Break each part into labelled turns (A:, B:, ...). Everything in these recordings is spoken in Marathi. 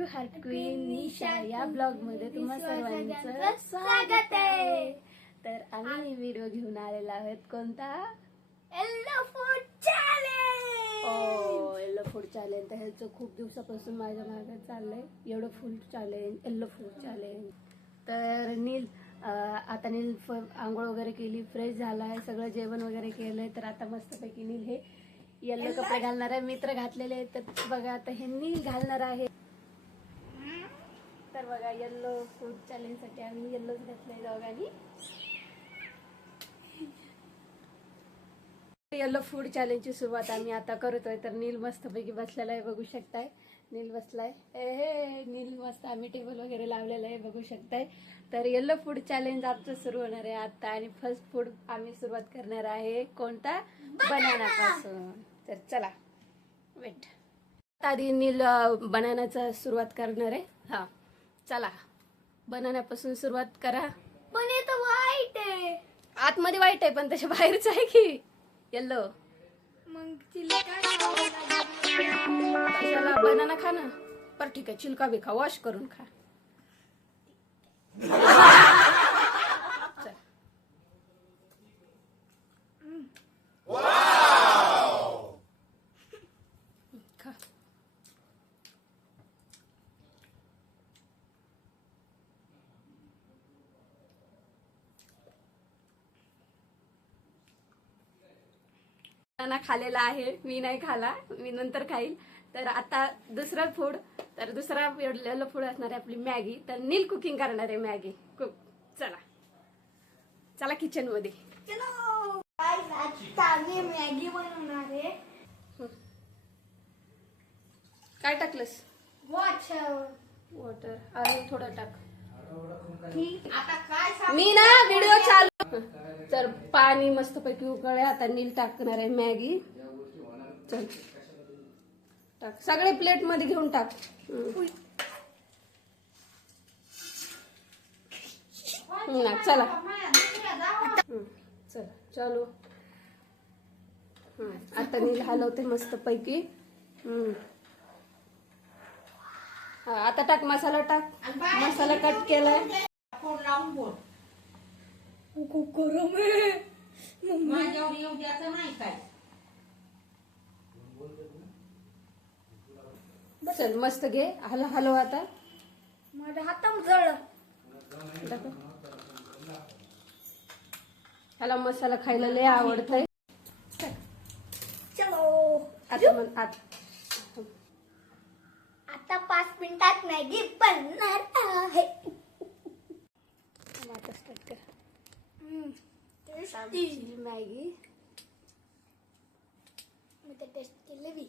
A: यू हार्ट क्वीन निशा या ब्लॉगमध्ये तुम्हा सर्वांचं स्वागत आहे. तर आम्ही व्हिडिओ घेऊन आलेला आहोत. कोणता?
B: Yellow food challenge
A: oh yellow food challenge तर ह्याचं खूप दिवसापासून माझ्या मागे चाललंय. एवढं food challenge yellow food challenge तर नील आता नील आंघोळ वगैरे केली फ्रेश झाला आहे सगळं जेवण वगैरे केलंय. तर आता मस्तपैकी नील हे येल्लो कपडे घालणार आहे. मित्र घातलेले आहेत. तर बघा आता हे नील घालणार आहे. तर बघा येल्लो फूड चॅलेंजसाठी आम्ही येल्लोच घातलंय दोघांनी. येल्लो फूड चॅलेंजची सुरुवात आम्ही आता करतोय तर नील मस्तपैकी बसलेला आहे बघू शकताय. नील बसलाय. ए हे नील मस्त आम्ही टेबल वगैरे लावलेलं आहे बघू शकताय. तर येल्लो फूड चॅलेंज आमचं सुरू होणार आहे आता आणि फर्स्ट फूड आम्ही सुरुवात करणार आहे कोणता? बनाना पासून. तर चला वेट आधी नील बनानाचा सुरुवात करणार आहे. हा. चला. बनानापासून सुरुवात करा.
B: पण हे तर वाईट आहे.
A: आतमध्ये वाईट आहे पण त्याच्या बाहेरच आहे की? येल्लो
B: मग तिला काय खावं लागेल?
A: कशाला? बनाना खा ना. पर ठीक आहे चिलका बी खा वॉश करून खा. चल. खा खाल्लेला आहे. मी नाही खाला. मी नंतर खाईल. तर आता दुसरा फूड तर दुसरा वेळेला फूड असणार आहे आपली मॅगी. तर नील कुकिंग करणार आहे मॅगी. कुक चला. चला
B: किचनमध्ये. मॅगी बनवणार आहे.
A: काय टाकलंस? वॉटर अरे थोडं टाक.
B: आता काय
A: मी ना तर पाणी मस्तपैकी उकळे आता नील टाकणार आहे मॅगी. चल. टाक. सगळे प्लेटमध्ये घेऊन टाक. ना, चला. चल चालू. आता नील हलवते मस्त पैकी आता टाक मसाला टाक. मसाला कट केलाय.
B: खूप गरम आहे
C: माझ्यावर येऊ द्यायचं नाही काय.
A: चल मस्त घे. हल हलव आता.
B: माझ्या हाताम जळ.
A: ह्याला मसाला खायला लय आवडतंय.
B: चलो.
A: आता मग आत.
B: आता पाच मिनिटात मॅगी बनणार आहे.
A: आता start कर.
B: हम्म, tasty.
A: आमची मॅगी
B: मी तर टेस्ट केले बी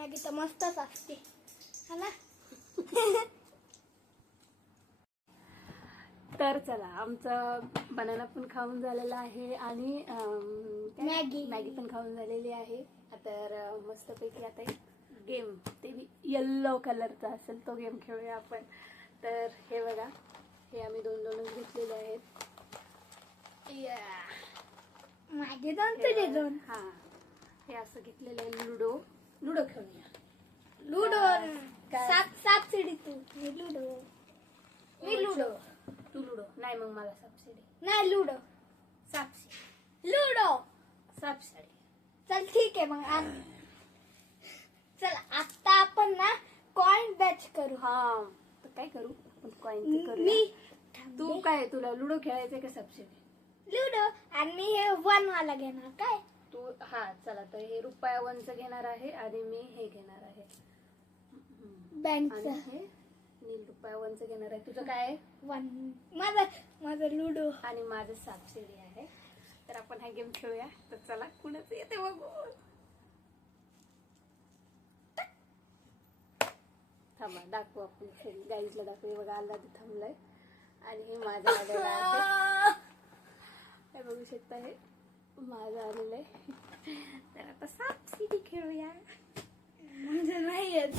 B: मॅगी तर मस्तच असते. है ना?
A: तर चला आमचं बनाना पण खाऊन झालेला आहे आणि?
B: मॅगी.
A: मॅगी पण खाऊन झालेली आहे. तर मस्तपैकी आता एक गेम ते येल्लो कलरचा असेल तो गेम खेळूया आपण. तर हे बघा हे आम्ही दोन दोनच घेतलेले आहेत.
B: मॅगी दोन तुझे दोन.
A: हा. हे असं घेतलेलं आहे लुडो. Ludo खेळूया
B: ludo? सात सात सिडी तू. मी लुडो. मी लुडो.
A: तू लुडो. नाही मग मला सबसिडी
B: नाही लुडो.
A: सापसी
B: लुडो.
A: सापसाडी
B: चल ठीक आहे मग. आण चल आता आपण ना कॉइन बॅच करू.
A: हा तर काय करू? आपण कॉइन करू
B: मी
A: तू काय तुला लुडो खेळायचंय का सबसिडी
B: लुडो. आणि मी हे वन वाला घेणार. काय?
A: तू हा चला तर हे रुपया वनचं घेणार आहे आणि मी हे घेणार आहे. आणि
B: बँकचा
A: हे नील रुपया वनचं घेणार आहे. तुझं काय आहे?
B: वन. माझा माझा लुडो.
A: आणि माझं सापशिडी आहे. तर आपण हा गेम खेळूया. तर चला कुणाचं येते बघू थांबा दाखवू आपण. गाईजला दाखवू. हे बघा आला थांबलाय. आणि हे माझं आलेलं आहे. हे बघू शकता हे. माझं आलेलं आहे तर आता सापशिडी खेळूया.
B: माझं नाही येत.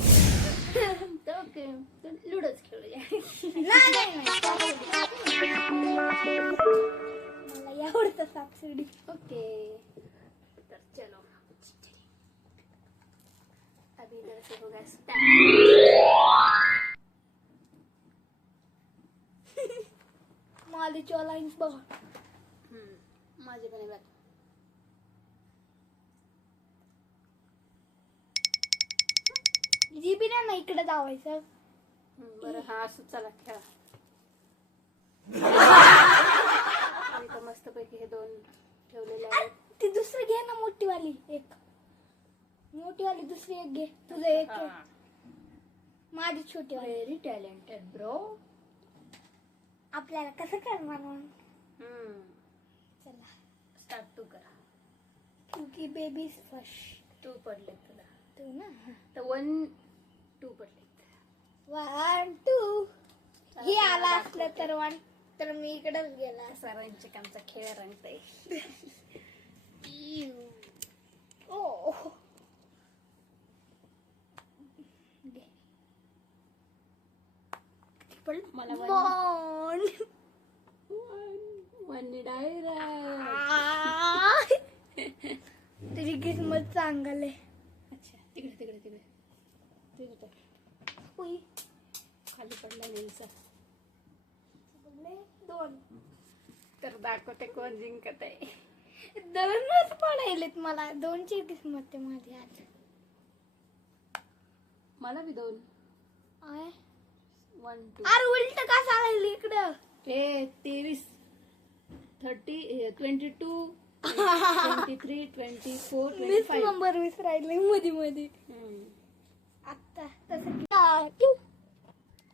A: तर ओके लुडोच खेळूया.
B: मला आवडतं सापशिडी
A: ओके. तर चलो. अभी इधर से होगा स्टार्ट
B: माझे लाईन्स बघ.
A: माझे पण आहे बघ
B: जीबी नाही ना इकडे जावायचं
A: हम्म, बरं हा असं चला खेळा. तर मस्तपैकी हे दोन ठेवलेले आहेत.
B: ती दुसरी घे ना मोठी वाली एक. मोठी वाली दुसरी एक घे. तुझं एक घे. माझी छोटी वाली
A: व्हेरी टॅलेंटेड ब्रो
B: आपल्याला कसं करणार म्हणून चला.
A: स्टार्ट तू करा.
B: क्योंकि बेबी फर्स्ट
A: टू पडले तुला
B: तू ना?
A: तर वन टू
B: वन टू हे आला असलं तर वन तर मी इकडेच गेला.
A: सरांचे कामचा खेळ रंगताय.
B: ओ
A: मला वन
B: बॉन
A: वन डायरा
B: तुझी किस्मत चांगल
A: तिकडे तिकडे. तिकडे टाक.
B: उई,
A: खाली पडला नीलचा
B: दोन.
A: तर दाखवते कोण जिंकत आहे.
B: दोनच पडायलेत मला. दोनची किस्मत आहे माझी आज.
A: मला बी दोन.
B: आय.
A: वन टू
B: अरे उलट का चालायला इकडं?
A: हे तेवीस. Thirty twenty two twenty three twenty four twenty
B: मीच
A: फाईव्ह.
B: नंबर विसरायले मध्ये मध्ये आता तसं.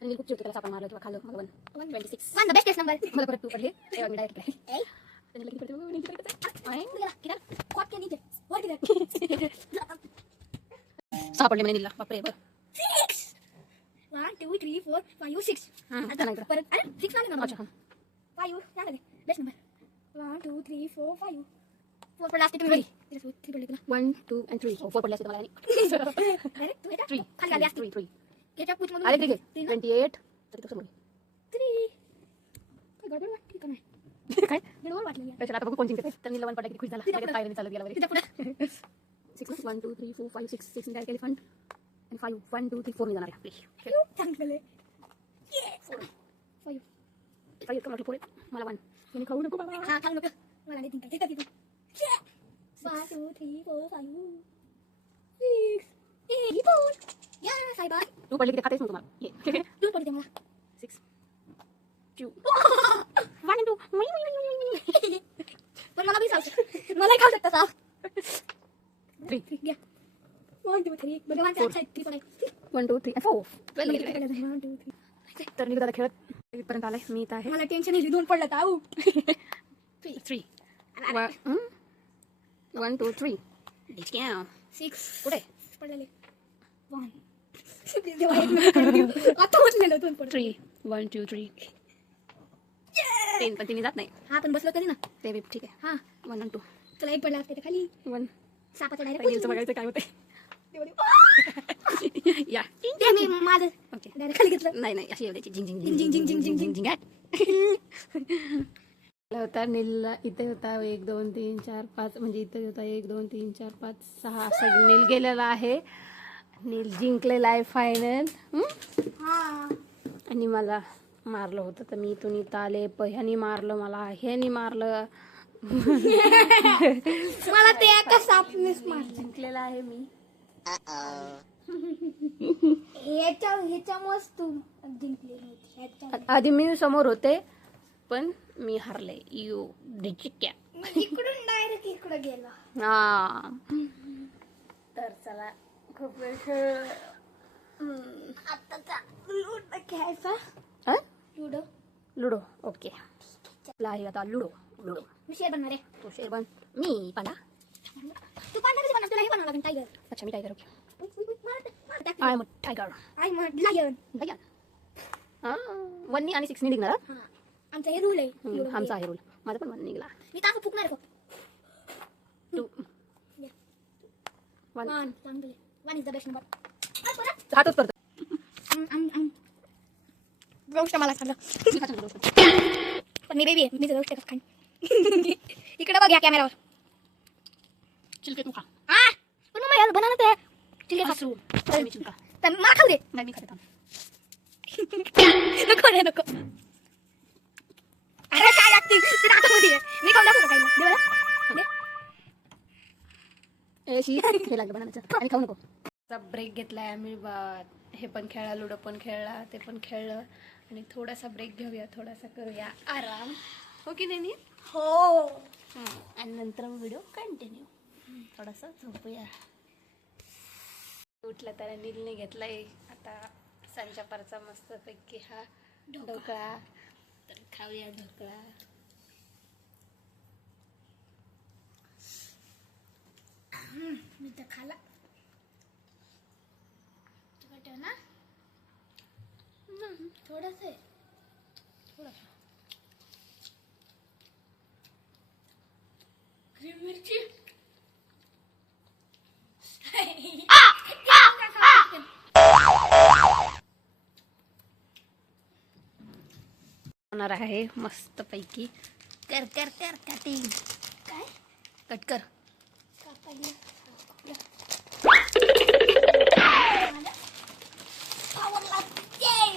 A: आणि खूप चिवते त्याला सापड मारलं किंवा खाल्लं मला वन ट्वेंटी सिक्स
B: माझा नंबर
A: मला परत टू पडले. तेव्हा मी डायरेक्ट. आहे. सापडले म्हणे नीलला बापरे बरं.
B: Six.
A: हं,
B: आता
A: आता नाही इकडं.
B: परत अरे सिक्स ते best number One two three four five four पण लास्ट तुम्ही थ्री पडले तुला
A: one two and three four पडले असते मला आणि
B: अरे तू येता
A: थ्री
B: खाली आली असते
A: थ्री थ्री
B: याच्या पुढची मधून
A: अरे ठीक आहे
B: तीन
A: ट्वेंटी एट तरी तसं बोल
B: थ्री काय गडबड वाटली का नाही
A: काय
B: गडबड वाटली यार.
A: त्याच्यात आता बघू कोण जिंकते तर नीलला वन पडला किती खुश झाला
B: तिच्या
A: लगेच पायरीने चालत गेला
B: तिच्या पुढे
A: six one two three four five six six direct elephant आणि five one two three four जाणार आहे प्लीज
B: चांगलं फाईव्ह
A: फाईव्ह कमी पुढे मला वन मी खाऊ नको बाबा
B: हा खाऊ नको मला नाही तिंका तिथं तिथं one two three four five six ए फोर या साई बाय
A: तू पडले किती खातेच नव्हतं मला ये
B: तू पडते मला
A: सिक्स टू वन टू
B: पण मला बी सांगतो मला खाऊ शकता साप
A: थ्री
B: घ्या वन टू थ्री बघा माझ्या अच्छा थ्री पडाय
A: one two three four
B: one two three
A: तर नील दादा खेळत इथपर्यंत आलाय. मी इथं आहे.
B: मला टेन्शन येईल दोन पडलं तर out
A: three one two three
B: six
A: कुठे?
B: पडलेले. वन आता दोन पडलं.
A: थ्री वन टू थ्री तीन पण तिने जात नाही.
B: हा पण बसलो तरी ना.
A: ते बी ठीक आहे.
B: हा.
A: वन आणि टू
B: तुला एक पडला असते खाली.
A: वन
B: सापाचा डायरेक्ट
A: बघायचं काय होतंय? या.
B: माझं डायरेक्ट खाली घेतलं
A: नाही नाही अशी एवढ्याची झिंग झिंग
B: झिंग, झिंग, झिंग, झिंग, झिंग.
A: झिंग होता नीलला इथे होता एक दोन तीन चार पाच म्हणजे इथे होता एक दोन तीन चार पाच सहा असं नील गेलेला आहे नील जिंकलेला आहे फायनल
B: हा
A: आणि मला मारलं होतं तर मी इथून इथं आले ह्यानी मारलं मला ह्यानी मारलं
B: मला ते एका सापनीच मार
A: जिंकलेला आहे मी
B: ह्याच्या ह्याच्यामुळेच तू होती. ह्याच्या
A: आधी मी समोर होते पण मी हरले. यू डिचिक्या
B: मी इकडून डायरेक्ट इकडे गेलो.
A: हा. तर चला खूप वेळ खेळ
B: आताचा लूडो
A: हा?
B: लूडो.
A: Ludo okay. आपला आहे आता लुडो लुडो.
B: मी शेअर बनणार आहे.
A: तो शेर बन मी पांडा
B: तू पांढरा कधी बनणार? तुला हे बनवावं लागेल टायगर
A: अच्छा मी tiger okay. I am tiger
B: I मग लायन
A: वननी आणि सिक्सनी निघणार
B: आमचा हे रूल आहे.
A: आमचा आहे रूल माझा पण वन निघला.
B: मी तास फुकणार two. One. One is the best number
A: हातच करतो.
B: गोष्ट मला
A: रोज.
B: पण मी बेबी आहे. मी गोष्ट खाईन. इकडे बघ या कॅमेरावर
A: चिलके तू खा.
B: हा पण मग बनवणार ते ठीक आहे
A: मशरूम तर मी चिलका
B: तर मला खाऊ दे.
A: नाही मी खाते.
B: नको रे नको. अरे काय लागते? ते आतमध्ये आहे. मी खाऊ दाखवतो काही. दे. दे.
A: ए, शी, हे लागलं बनायचं आणि खाऊ नको. ब्रेक घेतलाय आम्ही हे पण खेळला लुडो पण खेळला ते पण खेळलं आणि थोडासा ब्रेक घेऊया थोडासा करूया. आराम. हो की नाही?
B: हो.
A: आणि नंतर मग व्हिडिओ कंटिन्यू थोडासा झोपूया. उठलं तर नीलने घेतलाय. आता सांच्या परचा मस्त पैकी हा ढोकळा. तर खाऊया ढोकळा.
B: मी तर खाला. आहे ना. थोडस आहे.
A: थोडासा. होणार आहे मस्त पैकी कर कर कर कटिंग
B: काय?
A: कट कर.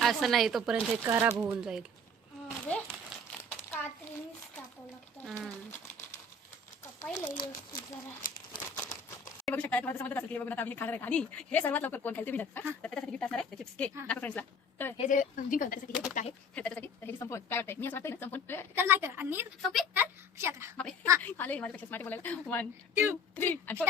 A: असं नाही तोपर्यंत हे खराब होऊन जाईल.
B: अरे
A: बघू शकता तुम्हाला समजत असेल की बघून आम्ही हे खाणार आहे. आणि हे सर्वात लवकर कोण मी तर त्याच्यासाठी गिफ्ट असणार आहे चिप्स केक दाखव फ्रेंड्सला तर हे जे जिंकल त्याच्यासाठी हे गिफ्ट आहे. तर त्याच्यासाठी हे संपवून काय वाटतंय? मी असं वाटतंय ना संपवून
B: तर लाईक करा. आणि सोपे तर शेअर करा.
A: बापरे. आले माझ्यापेक्षा स्मार्ट बोलायला. वन टू थ्री आणि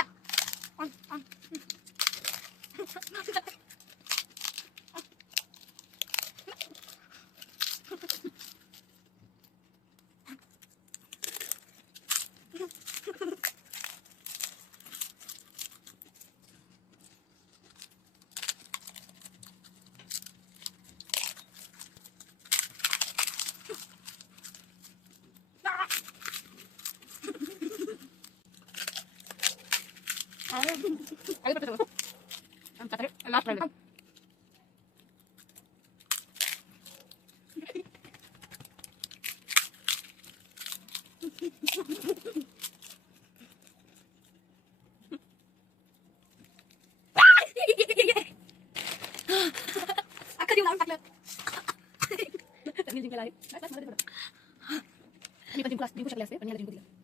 B: अख्खं देऊन लावून
A: आहे. मला मी पण जिंकू शकले असते पण याला जिंकू दिलं.